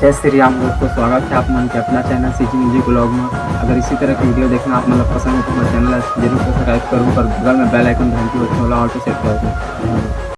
जय श्री राम दोस्तों, स्वागत है आप मन के अपना चैनल सीजी म्यूजिक ब्लॉग में। अगर इसी तरह की वीडियो देखना आप मतलब पसंद है तो हमारे चैनल जरूर सब्सक्राइब करूँ और बगल में बेल आइकन घंटी और छोला ऑटो सेट कर दूँ।